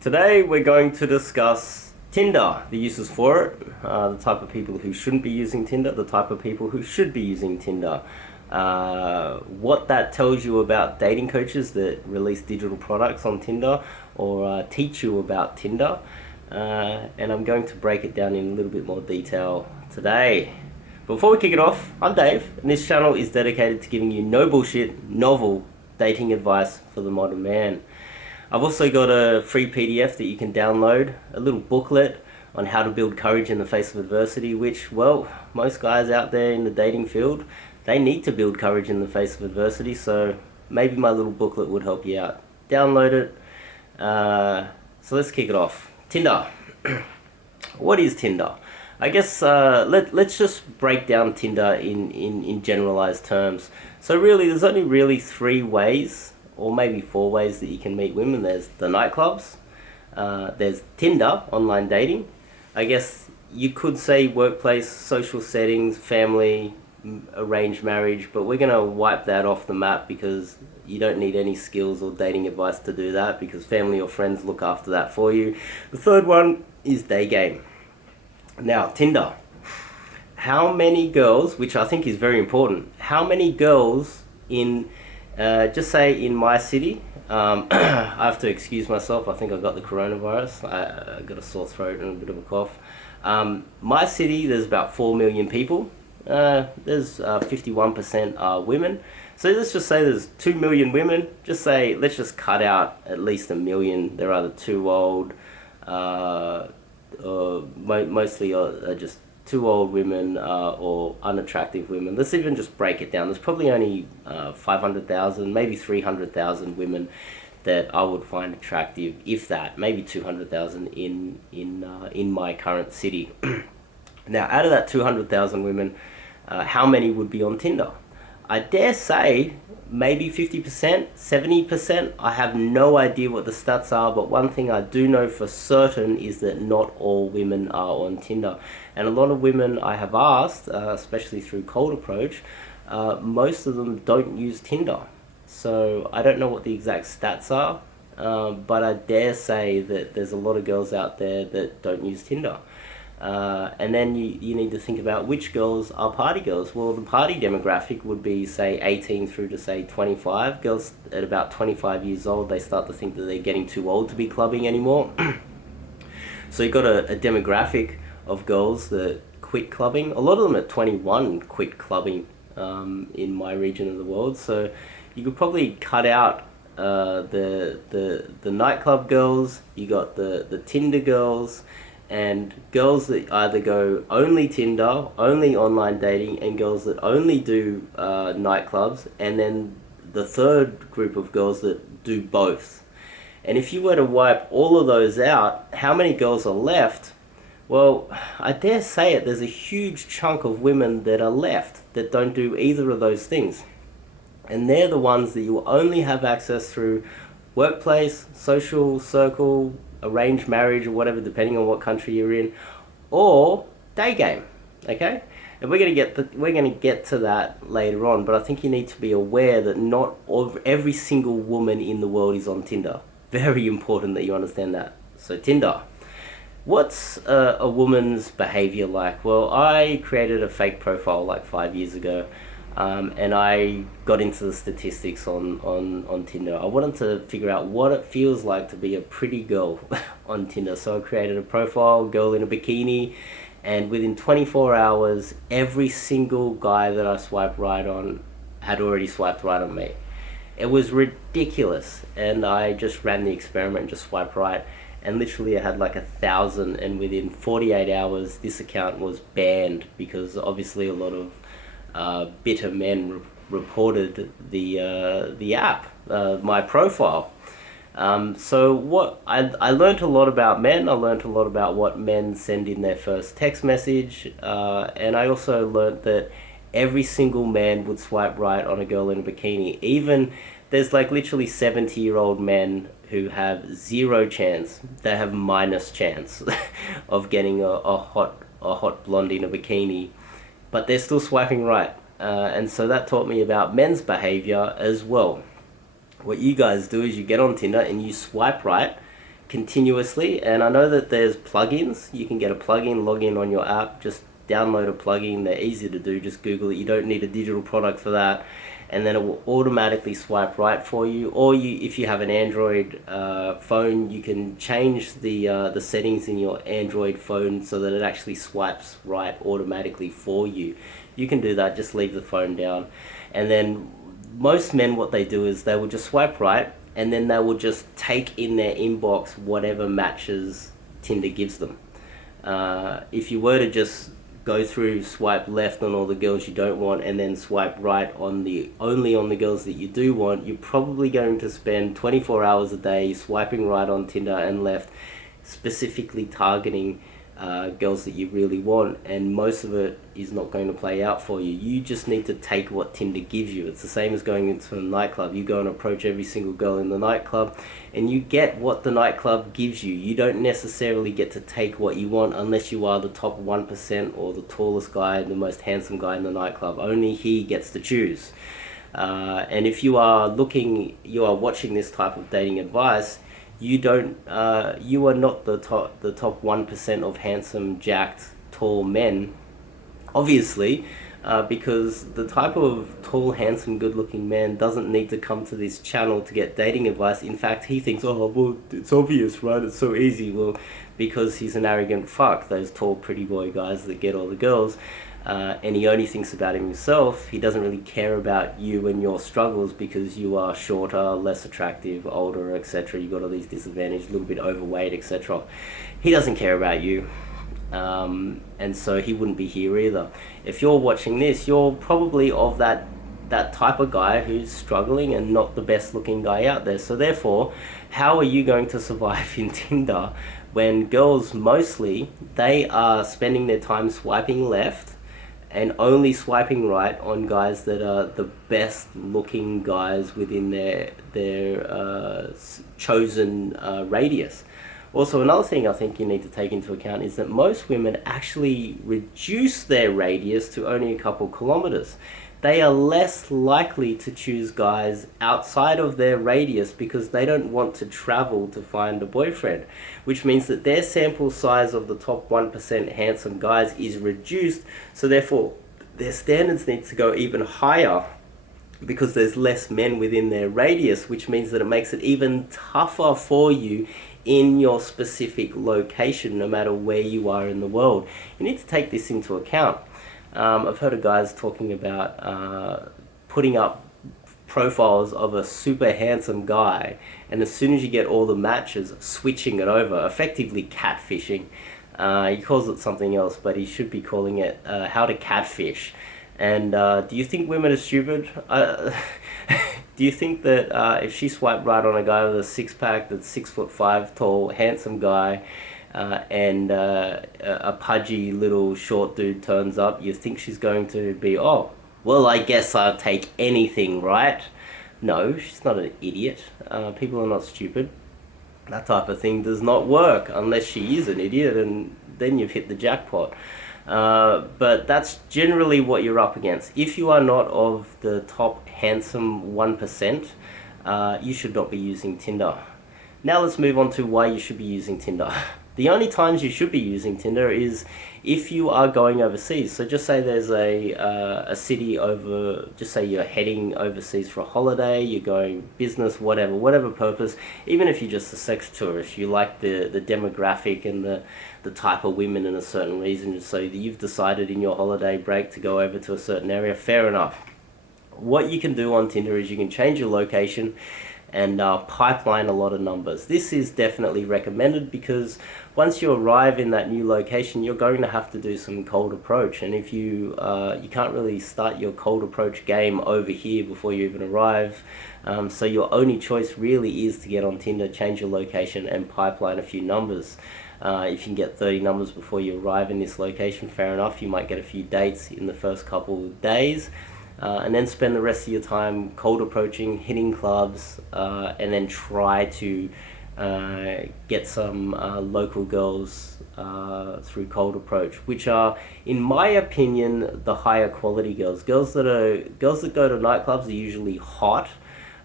Today we're going to discuss Tinder, the uses for it, the type of people who shouldn't be using Tinder, the type of people who should be using Tinder, what that tells you about dating coaches that release digital products on Tinder or teach you about Tinder, and I'm going to break it down in a little bit more detail today. Before we kick it off, I'm Dave, and this channel is dedicated to giving you no bullshit, novel dating advice for the modern man. I've also got a free PDF that you can download, a little booklet on how to build courage in the face of adversity, which, well, most guys out there in the dating field, they need to build courage in the face of adversity, so maybe my little booklet would help you out. Download it. So let's kick it off. Tinder. What is Tinder? I guess let's just break down Tinder in generalized terms. So really, there's only really three ways, or maybe four ways, that you can meet women. There's the nightclubs, there's Tinder, online dating. I guess you could say workplace, social settings, family, arranged marriage, but we're going to wipe that off the map because you don't need any skills or dating advice to do that, because family or friends look after that for you. The third one is day game. Now, Tinder. How many girls, which I think is very important, how many girls in just say in my city, I have to excuse myself, I think I got the coronavirus, I got a sore throat and a bit of a cough. My city, there's about 4 million people, there's 51% are women, so let's just say there's 2 million women. Just say, let's just cut out at least 1 million, they're either too old, mostly just too old women or unattractive women. Let's even just break it down. There's probably only 500,000, maybe 300,000 women that I would find attractive, if that, maybe 200,000 in my current city. Now, out of that 200,000 women, how many would be on Tinder? I dare say maybe 50%, 70%. I have no idea what the stats are, but one thing I do know for certain is that not all women are on Tinder. And a lot of women I have asked, especially through cold approach, most of them don't use Tinder. So I don't know what the exact stats are, but I dare say that there's a lot of girls out there that don't use Tinder. And then you need to think about which girls are party girls. Well, the party demographic would be, say, 18 through to, say, 25. Girls at about 25 years old, they start to think that they're getting too old to be clubbing anymore. So you've got a demographic of girls that quit clubbing. A lot of them at 21 quit clubbing in my region of the world. So you could probably cut out the nightclub girls. You got the Tinder girls, and girls that either go only Tinder, only online dating, and girls that only do nightclubs, and then the third group of girls that do both. And if you were to wipe all of those out, how many girls are left? Well, I dare say it, there's a huge chunk of women that are left that don't do either of those things. And they're the ones that you only have access through workplace, social circle, arranged marriage, or whatever, depending on what country you're in, or day game. Okay, and we're going to get to that later on. But I think you need to be aware that not every single woman in the world is on Tinder. Very important that you understand that. So Tinder. What's a woman's behavior like? Well, I created a fake profile like 5 years ago. And I got into the statistics on Tinder. I wanted to figure out what it feels like to be a pretty girl on Tinder. So I created a profile, girl in a bikini, and within 24 hours, every single guy that I swiped right on had already swiped right on me. It was ridiculous, and I just ran the experiment and just swiped right. And literally I had like 1,000, and within 48 hours, this account was banned because obviously a lot of bitter men reported the app, my profile. So what I learned a lot about men. I learned a lot about what men send in their first text message, and I also learned that every single man would swipe right on a girl in a bikini. Even There's like literally 70-year-old men who have zero chance. They have minus chance of getting a hot blonde in a bikini, but they're still swiping right. And so that taught me about men's behavior as well. What you guys do is you get on Tinder and you swipe right continuously. And I know that there's plugins. You can get a plugin, log in on your app, just download a plugin. They're easy to do. Just Google it. You don't need a digital product for that. And then it will automatically swipe right for you. Or if you have an Android phone, you can change the settings in your Android phone so that it actually swipes right automatically for you. You can do that. Just leave the phone down. And then most men, what they do is they will just swipe right, and then they will just take in their inbox whatever matches Tinder gives them. If you were to just go through, swipe left on all the girls you don't want, and then swipe right on only on the girls that you do want, you're probably going to spend 24 hours a day swiping right on Tinder and left, specifically targeting girls that you really want, and most of it is not going to play out for you. You just need to take what Tinder gives you. It's the same as going into a nightclub. You go and approach every single girl in the nightclub and you get what the nightclub gives you. You don't necessarily get to take what you want unless you are the top 1% or the tallest guy, the most handsome guy in the nightclub. Only he gets to choose. And if you are watching this type of dating advice, you are not the top 1% of handsome, jacked, tall men, obviously, because the type of tall, handsome, good-looking man doesn't need to come to this channel to get dating advice. In fact, he thinks, oh, well, it's obvious, right? It's so easy. Well, because he's an arrogant fuck, those tall, pretty boy guys that get all the girls. And he only thinks about himself. He doesn't really care about you and your struggles because you are shorter, less attractive, older, etc. You got all these disadvantages, a little bit overweight, etc. He doesn't care about you, and so he wouldn't be here either. If you're watching this, you're probably of that type of guy who's struggling and not the best looking guy out there. So therefore, how are you going to survive in Tinder when girls mostly, they are spending their time swiping left and only swiping right on guys that are the best looking guys within their chosen radius? Also, another thing I think you need to take into account is that most women actually reduce their radius to only a couple kilometers. They are less likely to choose guys outside of their radius because they don't want to travel to find a boyfriend, which means that their sample size of the top 1% handsome guys is reduced, so therefore their standards need to go even higher because there's less men within their radius, which means that it makes it even tougher for you in your specific location, no matter where you are in the world. You need to take this into account. I've heard of guys talking about putting up profiles of a super handsome guy, and as soon as you get all the matches, switching it over, effectively catfishing. He calls it something else, but he should be calling it how to catfish. And do you think women are stupid? Do you think that if she swiped right on a guy with a six-pack that's 6'5" tall, handsome guy, and a pudgy little short dude turns up, you think she's going to be, oh, well, I guess I'll take anything, right? No, she's not an idiot. People are not stupid. That type of thing does not work unless she is an idiot, and then you've hit the jackpot. But that's generally what you're up against. If you are not of the top handsome 1%, you should not be using Tinder. Now let's move on to why you should be using Tinder. The only times you should be using Tinder is if you are going overseas. So just say there's a city over, just say you're heading overseas for a holiday, you're going business, whatever purpose. Even if you're just a sex tourist, you like the demographic and the type of women in a certain region, so that you've decided in your holiday break to go over to a certain area, fair enough. What you can do on Tinder is you can change your location and pipeline a lot of numbers. This is definitely recommended because once you arrive in that new location, you're going to have to do some cold approach, and if you can't really start your cold approach game over here before you even arrive, so your only choice really is to get on Tinder, change your location and pipeline a few numbers. If you can get 30 numbers before you arrive in this location, fair enough. You might get a few dates in the first couple of days. and then spend the rest of your time cold approaching, hitting clubs, and then try to get some local girls through cold approach, which are, in my opinion, the higher quality girls. Girls that go to nightclubs are usually hot,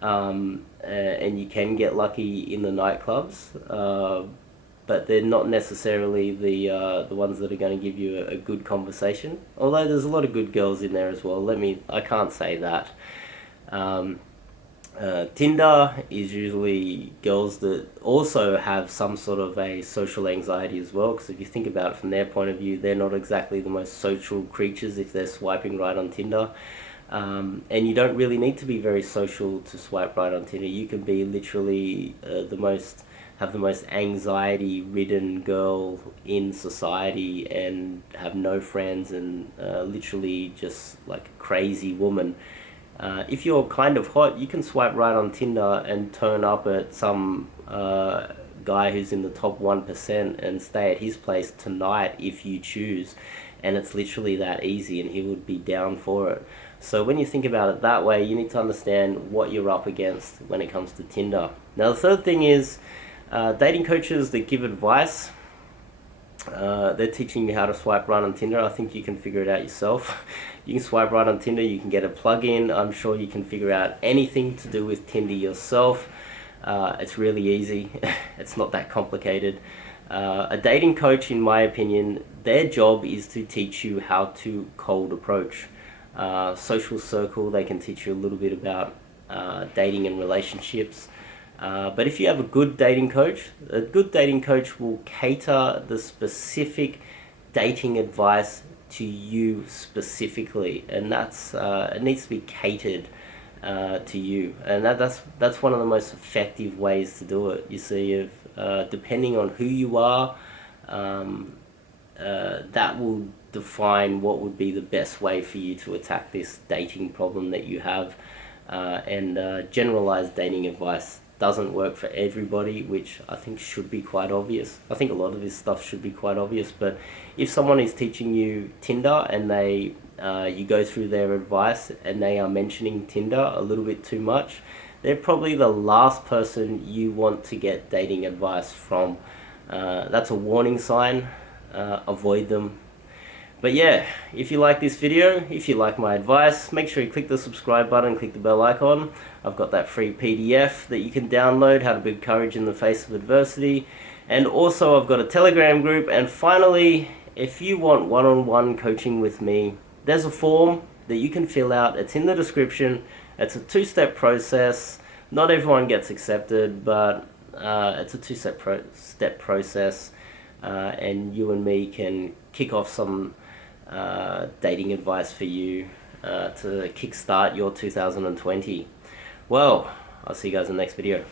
and you can get lucky in the nightclubs, but they're not necessarily the ones that are going to give you a good conversation. Although there's a lot of good girls in there as well. I can't say that. Tinder is usually girls that also have some sort of a social anxiety as well, because if you think about it from their point of view, they're not exactly the most social creatures if they're swiping right on Tinder. And you don't really need to be very social to swipe right on Tinder. You can be literally have the most anxiety-ridden girl in society and have no friends and literally just like a crazy woman. If you're kind of hot, you can swipe right on Tinder and turn up at some guy who's in the top 1% and stay at his place tonight if you choose. And it's literally that easy, and he would be down for it. So when you think about it that way, you need to understand what you're up against when it comes to Tinder. Now, the third thing is dating coaches that give advice. They're teaching you how to swipe right on Tinder. I think you can figure it out yourself. You can swipe right on Tinder, you can get a plug-in. I'm sure you can figure out anything to do with Tinder yourself. It's really easy. It's not that complicated. A dating coach, in my opinion, their job is to teach you how to cold approach. Social circle, they can teach you a little bit about dating and relationships. But if you have a good dating coach will cater the specific dating advice to you specifically, and that's it needs to be catered to you, and that's one of the most effective ways to do it. You see, if depending on who you are, that will define what would be the best way for you to attack this dating problem that you have. And generalized dating advice doesn't work for everybody, which I think should be quite obvious. I think a lot of this stuff should be quite obvious, but if someone is teaching you Tinder and you go through their advice and they are mentioning Tinder a little bit too much, they're probably the last person you want to get dating advice from. That's a warning sign. Avoid them. But yeah, if you like this video, if you like my advice, make sure you click the subscribe button, click the bell icon. I've got that free PDF that you can download, How to Build Courage in the Face of Adversity. And also I've got a Telegram group. And finally, if you want one-on-one coaching with me, there's a form that you can fill out. It's in the description. It's a two-step process. Not everyone gets accepted, but it's a two-step process. And you and me can kick off some dating advice for you to kickstart your 2020. Well, I'll see you guys in the next video.